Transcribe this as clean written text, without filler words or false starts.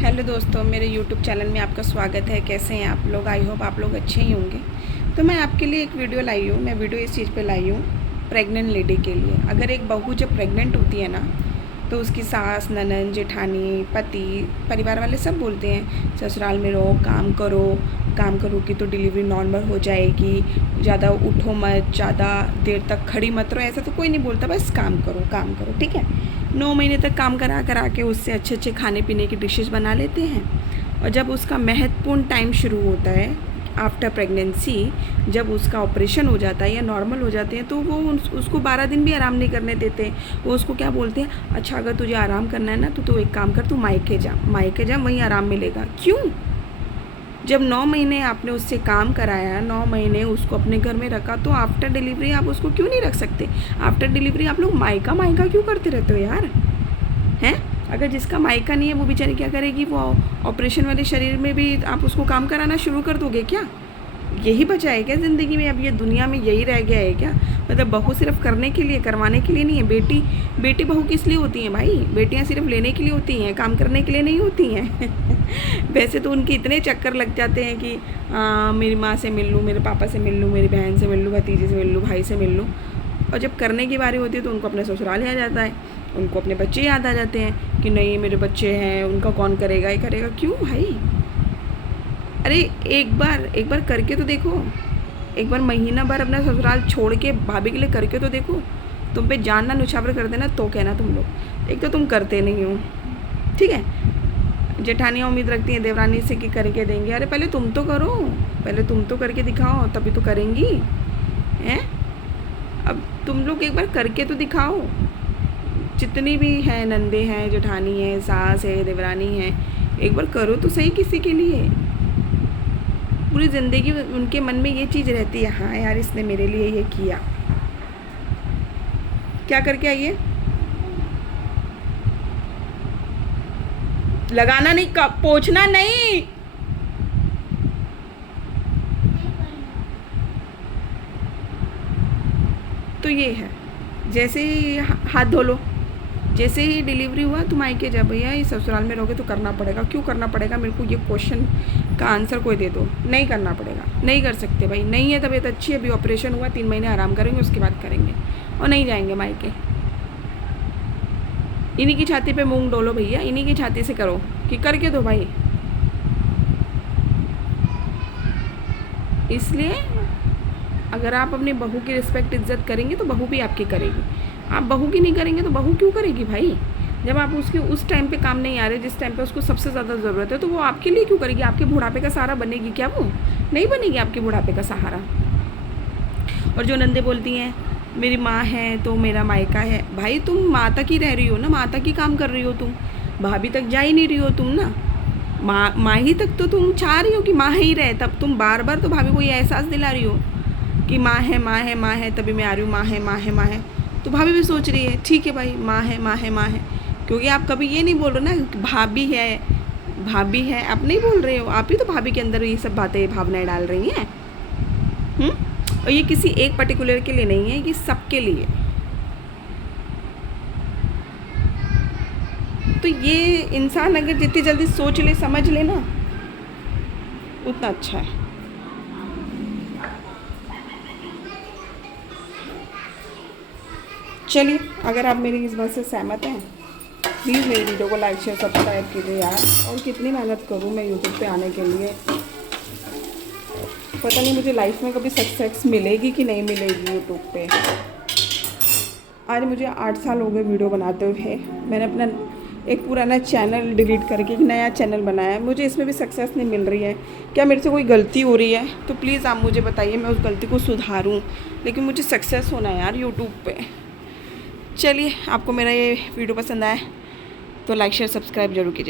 Hello दोस्तों, मेरे YouTube channel में आपका स्वागत है। कैसे हैं आप लोग? आई होप आप लोग अच्छे ही होंगे। तो मैं आपके लिए एक वीडियो लाई हूँ। मैं वीडियो इस चीज़ पे लाई हूँ, प्रेग्नेंट लेडी के लिए। अगर एक बहू जब प्रेग्नेंट होती है ना, तो उसकी सास, ननद, जेठानी, पति, परिवार वाले सब बोलते हैं ससुराल में रहो, काम करोगी तो डिलीवरी नॉर्मल हो जाएगी, ज़्यादा उठो मत, ज़्यादा देर तक खड़ी मत रहो। ऐसा तो कोई नहीं बोलता, बस काम करो, ठीक है। 9 महीने तक काम करा के उससे अच्छे अच्छे खाने पीने की डिशेस बना लेते हैं। और जब उसका महत्वपूर्ण टाइम शुरू होता है आफ्टर प्रेगनेंसी, जब उसका ऑपरेशन हो जाता है या नॉर्मल हो जाते हैं, तो वो उसको 12 दिन भी आराम नहीं करने देते। वो उसको क्या बोलते हैं, अच्छा अगर तुझे आराम करना है ना तो एक काम कर, तू मायके जा, वहीं आराम मिलेगा। क्यों? जब 9 महीने आपने उससे काम कराया, 9 महीने उसको अपने घर में रखा, तो आफ्टर डिलीवरी आप उसको क्यों नहीं रख सकते? आफ्टर डिलीवरी आप लोग मायका क्यों करते रहते हो यार? हैं? अगर जिसका मायका नहीं है वो बेचारी क्या करेगी? वो ऑपरेशन वाले शरीर में भी आप उसको काम कराना शुरू कर दोगे क्या? यही बचा है क्या ज़िंदगी में? अब ये दुनिया में यही रह गया है क्या? मतलब बहू सिर्फ करने के लिए, करवाने के लिए नहीं है। बेटी बहू किस लिए होती हैं भाई? बेटियां सिर्फ लेने के लिए होती हैं, काम करने के लिए नहीं होती हैं। वैसे तो उनके इतने चक्कर लग जाते हैं कि मेरी माँ से मिल लूँ, मेरे पापा से मिल लूँ, मेरी बहन से मिल लूँ, भतीजे से मिल लूँ, भाई से मिल लूँ। और जब करने की बारी होती है तो उनको अपने ससुराल आ जाता है, उनको अपने बच्चे याद आ जाते हैं कि नहीं मेरे बच्चे हैं, उनका कौन करेगा, ये करेगा। क्यों भाई? अरे एक बार करके तो देखो। एक बार महीना भर अपना ससुराल छोड़ के भाभी के लिए करके तो देखो। तुम पे जानना नुछावर कर देना तो कहना तुम लोग। एक तो तुम करते नहीं हो, ठीक है। जेठानियाँ उम्मीद रखती हैं देवरानी से कि करके देंगे। अरे पहले तुम तो करो, पहले तुम तो करके दिखाओ, तभी तो करेंगी। हैं? अब तुम लोग एक बार करके तो दिखाओ। जितनी भी हैं, नंदे हैं, जेठानी है, सास है, देवरानी है, एक बार करो तो सही किसी के लिए। पूरी ज़िंदगी उनके मन में ये चीज़ रहती है, हाँ यार इसने मेरे लिए ये किया। क्या करके आई है? लगाना नहीं, पोंछना नहीं। तो ये है, जैसे ही हाथ धो लो, जैसे ही डिलीवरी हुआ तुम आके जा, भैया ये ससुराल में रहोगे तो करना पड़ेगा। क्यों करना पड़ेगा? मेरे को ये क्वेश्चन का आंसर कोई दे दो। नहीं करना पड़ेगा, नहीं कर सकते भाई। नहीं है तबीयत अच्छी, अभी ऑपरेशन हुआ, 3 महीने आराम करेंगे, उसके बाद करेंगे और नहीं जाएंगे मायके। इन्हीं की छाती पे मूंग डोलो भैया, इन्हीं की छाती से करो कि करके दो भाई। इसलिए अगर आप अपनी बहू की रिस्पेक्ट इज्जत करेंगे तो बहू भी आपकी करेगी। आप बहू की नहीं करेंगे तो बहू क्यों करेगी भाई? जब आप उसके उस टाइम पे काम नहीं आ रहे, जिस टाइम पे उसको सबसे ज़्यादा ज़रूरत है, तो वो आपके लिए क्यों करेगी? आपके बुढ़ापे का सहारा बनेगी क्या? वो नहीं बनेगी आपके बुढ़ापे का सहारा। और जो नंदे बोलती हैं मेरी माँ है तो मेरा मायका है, भाई तुम माँ तक ही रह रही हो ना, माँ तक ही काम कर रही हो तुम, भाभी तक जा ही नहीं रही हो तुम ना। माँ ही तक तो तुम चाह रही हो कि माँ ही रहे, तब तुम बार बार तो भाभी को ये एहसास दिला रही हो कि माँ है, माँ है, माँ है, तभी मैं आ रही हूँ, माँ है, माँ है, माँ है। तो भाभी भी सोच रही है ठीक है भाई, माँ है, माँ है, माँ है। क्योंकि आप कभी ये नहीं बोल रहे ना कि भाभी है, भाभी है, आप नहीं बोल रहे हो। आप ही तो भाभी के अंदर ये सब बातें, भावनाएं डाल रही हैं। और ये किसी एक पर्टिकुलर के लिए नहीं है, ये सबके लिए। तो ये इंसान अगर जितनी जल्दी सोच ले, समझ ले ना, उतना अच्छा है। चलिए, अगर आप मेरी इस बात से सहमत हैं, प्लीज़ मेरी वीडियो को लाइक शेयर सब्सक्राइब कीजिए यार। और कितनी मेहनत करूँ मैं यूट्यूब पे आने के लिए, पता नहीं मुझे लाइफ में कभी सक्सेस मिलेगी कि नहीं मिलेगी यूट्यूब पे। आज मुझे 8 साल हो गए वीडियो बनाते हुए। मैंने अपना एक पुराना चैनल डिलीट करके एक नया चैनल बनाया है, मुझे इसमें भी सक्सेस नहीं मिल रही है। क्या मेरे से कोई गलती हो रही है? तो प्लीज़ आप मुझे बताइए, मैं उस गलती को सुधारूँ। लेकिन मुझे सक्सेस होना है यार यूट्यूब पे। चलिए, आपको मेरा ये वीडियो पसंद आया तो लाइक शेयर सब्सक्राइब जरूर कीजिए।